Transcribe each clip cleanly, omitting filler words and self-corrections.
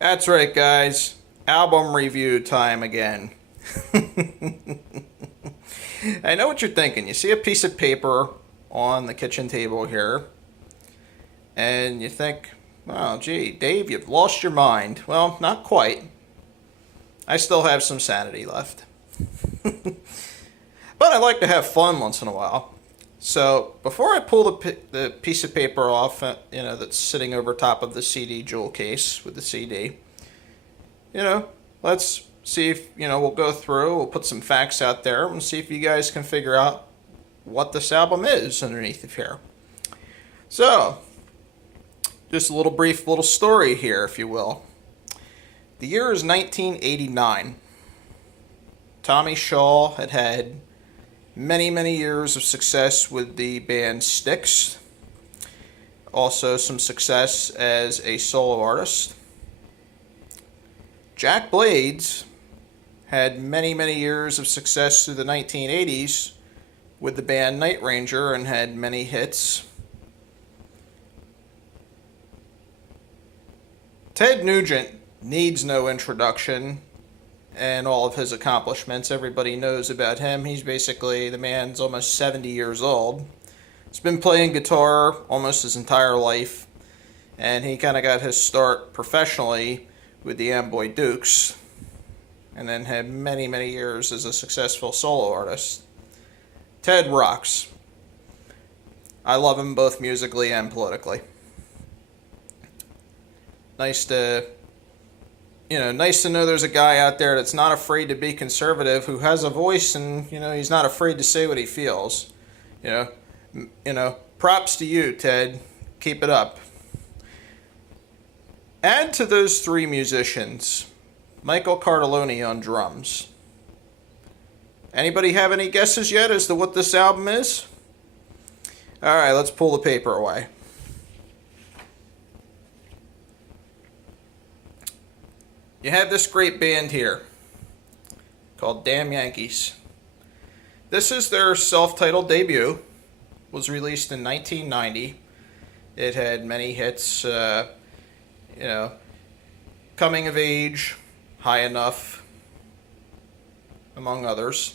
That's right, guys. Album review time again. I know what you're thinking. You see a piece of paper on the kitchen table here, and you think, "Oh, gee, Dave, you've lost your mind." Well, not quite. I still have some sanity left. But I like to have fun once in a while. So before I pull the piece of paper off, that's sitting over top of the CD jewel case with the CD, you know, let's see if, we'll go through, we'll put some facts out there and see if you guys can figure out what this album is underneath of here. So, just a little brief little story here, if you will. The year is 1989. Tommy Shaw had many, many years of success with the band Styx. Also, some success as a solo artist. Jack Blades had many, many years of success through the 1980s with the band Night Ranger and had many hits. Ted Nugent needs no introduction and all of his accomplishments. Everybody knows about him. He's basically, the man's almost 70 years old. He's been playing guitar almost his entire life, and he kind of got his start professionally with the Amboy Dukes, and then had many, many years as a successful solo artist. Ted rocks. I love him both musically and politically. Nice to know there's a guy out there that's not afraid to be conservative, who has a voice, and he's not afraid to say what he feels. Props to you, Ted. Keep it up. Add to those three musicians Michael Cardelloni on drums. Anybody have any guesses yet as to what this album is? Alright, let's pull the paper away. You have this great band here called Damn Yankees. This is their self-titled debut. Was released in 1990. It had many hits, Coming of Age, High Enough, among others.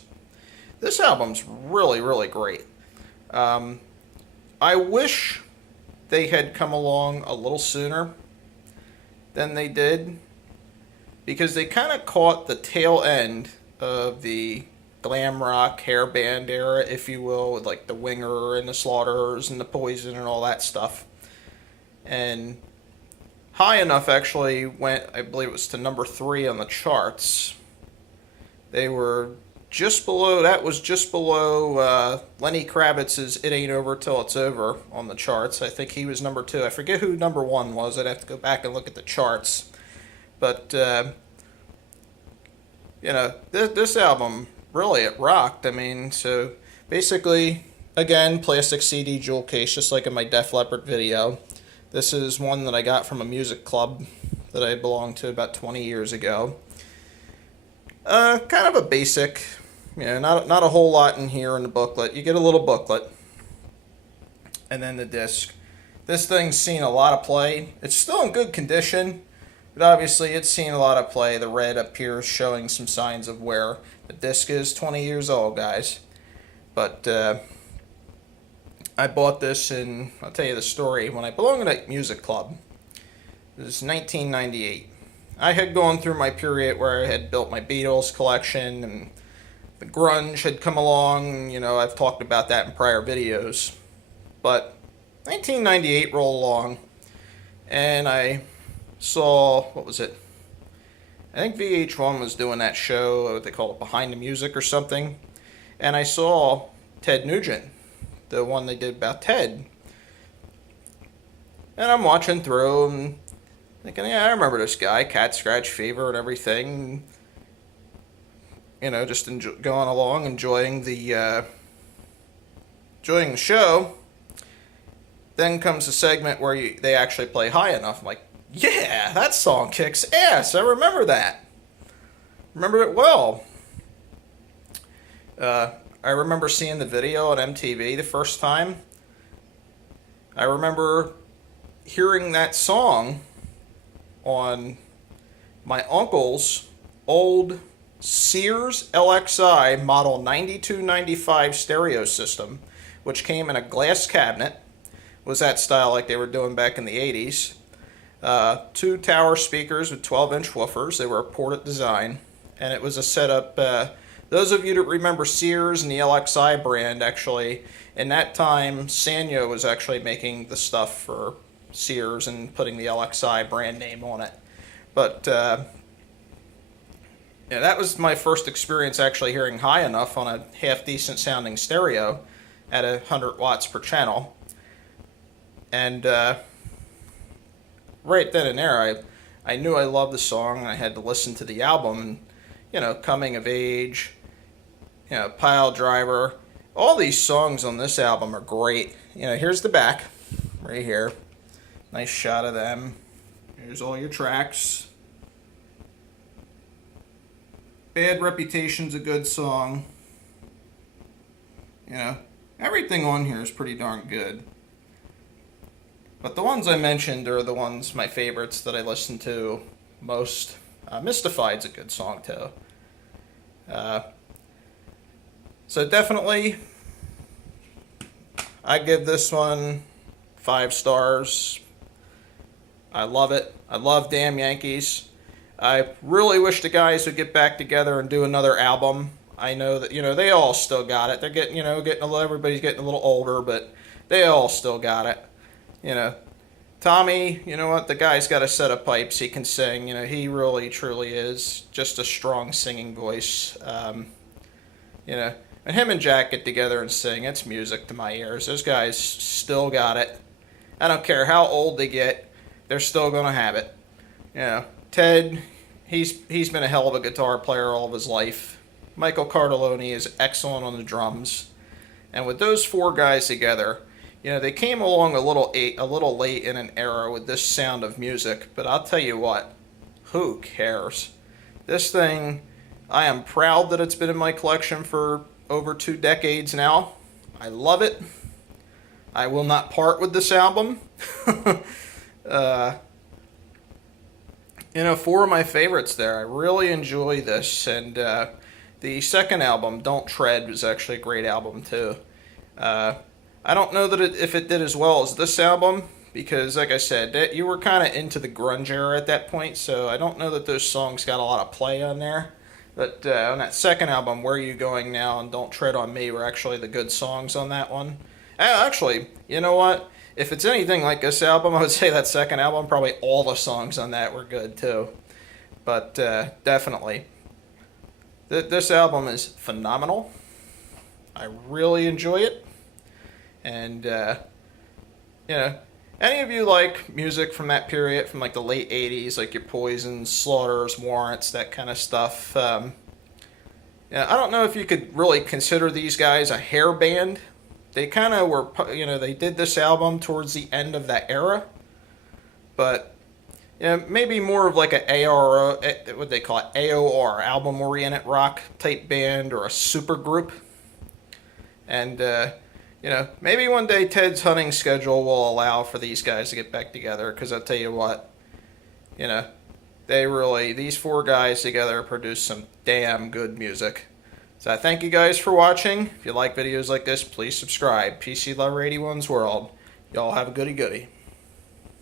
This album's really, really great. I wish they had come along a little sooner than they did, because they kind of caught the tail end of the glam rock hair band era, if you will, with like the Winger and the Slaughterers and the Poison and all that stuff. And High Enough actually went, I believe it was to number 3 on the charts. They were just below, that was just below Lenny Kravitz's It Ain't Over Till It's Over on the charts. I think he was number 2. I forget who number 1 was. I'd have to go back and look at the charts. But, this album, really, it rocked. I mean, so basically, again, plastic CD jewel case, just like in my Def Leppard video. This is one that I got from a music club that I belonged to about 20 years ago. Kind of a basic, not a whole lot in here in the booklet. You get a little booklet, and then the disc. This thing's seen a lot of play. It's still in good condition, but obviously it's seen a lot of play. The red up here is showing some signs of wear. The disc is 20 years old, guys. But I bought this, and I'll tell you the story. When I belonged to a music club, it was 1998. I had gone through my period where I had built my Beatles collection, and the grunge had come along. I've talked about that in prior videos. But 1998 rolled along, and I saw, what was it? I think VH1 was doing that show, what they call it, Behind the Music or something. And I saw Ted Nugent, the one they did about Ted. And I'm watching through and thinking, yeah, I remember this guy, Cat Scratch Fever and everything. Just going along, enjoying the show. Then comes a segment where they actually play High Enough. I'm like, yeah, that song kicks ass. I remember that. Remember it well. I remember seeing the video on MTV the first time. I remember hearing that song on my uncle's old Sears LXI model 9295 stereo system, which came in a glass cabinet, was that style like they were doing back in the 80s. Two tower speakers with 12-inch woofers. They were a ported design, and it was a setup. Those of you that remember Sears and the LXI brand, actually, in that time, Sanyo was actually making the stuff for Sears and putting the LXI brand name on it. But yeah, that was my first experience actually hearing high enough on a half-decent sounding stereo at 100 watts per channel. And right then and there, I knew I loved the song, and I had to listen to the album. And, you know, Coming of Age, you know, Pile Driver, all these songs on this album are great. You know, here's the back, right here. Nice shot of them. Here's all your tracks. Bad Reputation's a good song. You know, everything on here is pretty darn good. But the ones I mentioned are the ones, my favorites, that I listen to most. Mystified's a good song, too. So definitely, I give this one 5 stars. I love it. I love Damn Yankees. I really wish the guys would get back together and do another album. I know that, you know, they all still got it. They're getting, you know, everybody's getting a little older, but they all still got it. You know, Tommy, you know what, the guy's got a set of pipes. He can sing. You know, he really, truly is just a strong singing voice. You know, and him and Jack get together and sing. It's music to my ears. Those guys still got it. I don't care how old they get. They're still going to have it. You know, Ted, he's been a hell of a guitar player all of his life. Michael Cardelloni is excellent on the drums. And with those 4 guys together, you know, they came along a little late in an era with this sound of music, but I'll tell you what, who cares? This thing, I am proud that it's been in my collection for over 2 decades now. I love it. I will not part with this album. You know, 4 of my favorites there. I really enjoy this, and the second album, Don't Tread, was actually a great album too. I don't know that if it did as well as this album, because like I said, you were kind of into the grunge era at that point, so I don't know that those songs got a lot of play on there. But on that second album, Where Are You Going Now and Don't Tread on Me were actually the good songs on that one. Actually, you know what? If it's anything like this album, I would say that second album, probably all the songs on that were good too. But definitely, this album is phenomenal. I really enjoy it. And, you know, any of you like music from that period, from like the late 80s, like your Poisons, Slaughters, Warrants, that kind of stuff. Yeah, I don't know if you could really consider these guys a hair band. They kind of were, you know, they did this album towards the end of that era. But, you know, maybe more of like a ARO, what they call it, AOR, album-oriented rock type band, or a super group. And, you know, maybe one day Ted's hunting schedule will allow for these guys to get back together, because I'll tell you what, you know, these 4 guys together produce some damn good music. So I thank you guys for watching. If you like videos like this, please subscribe. PC Lover 81's World. Y'all have a goody goody.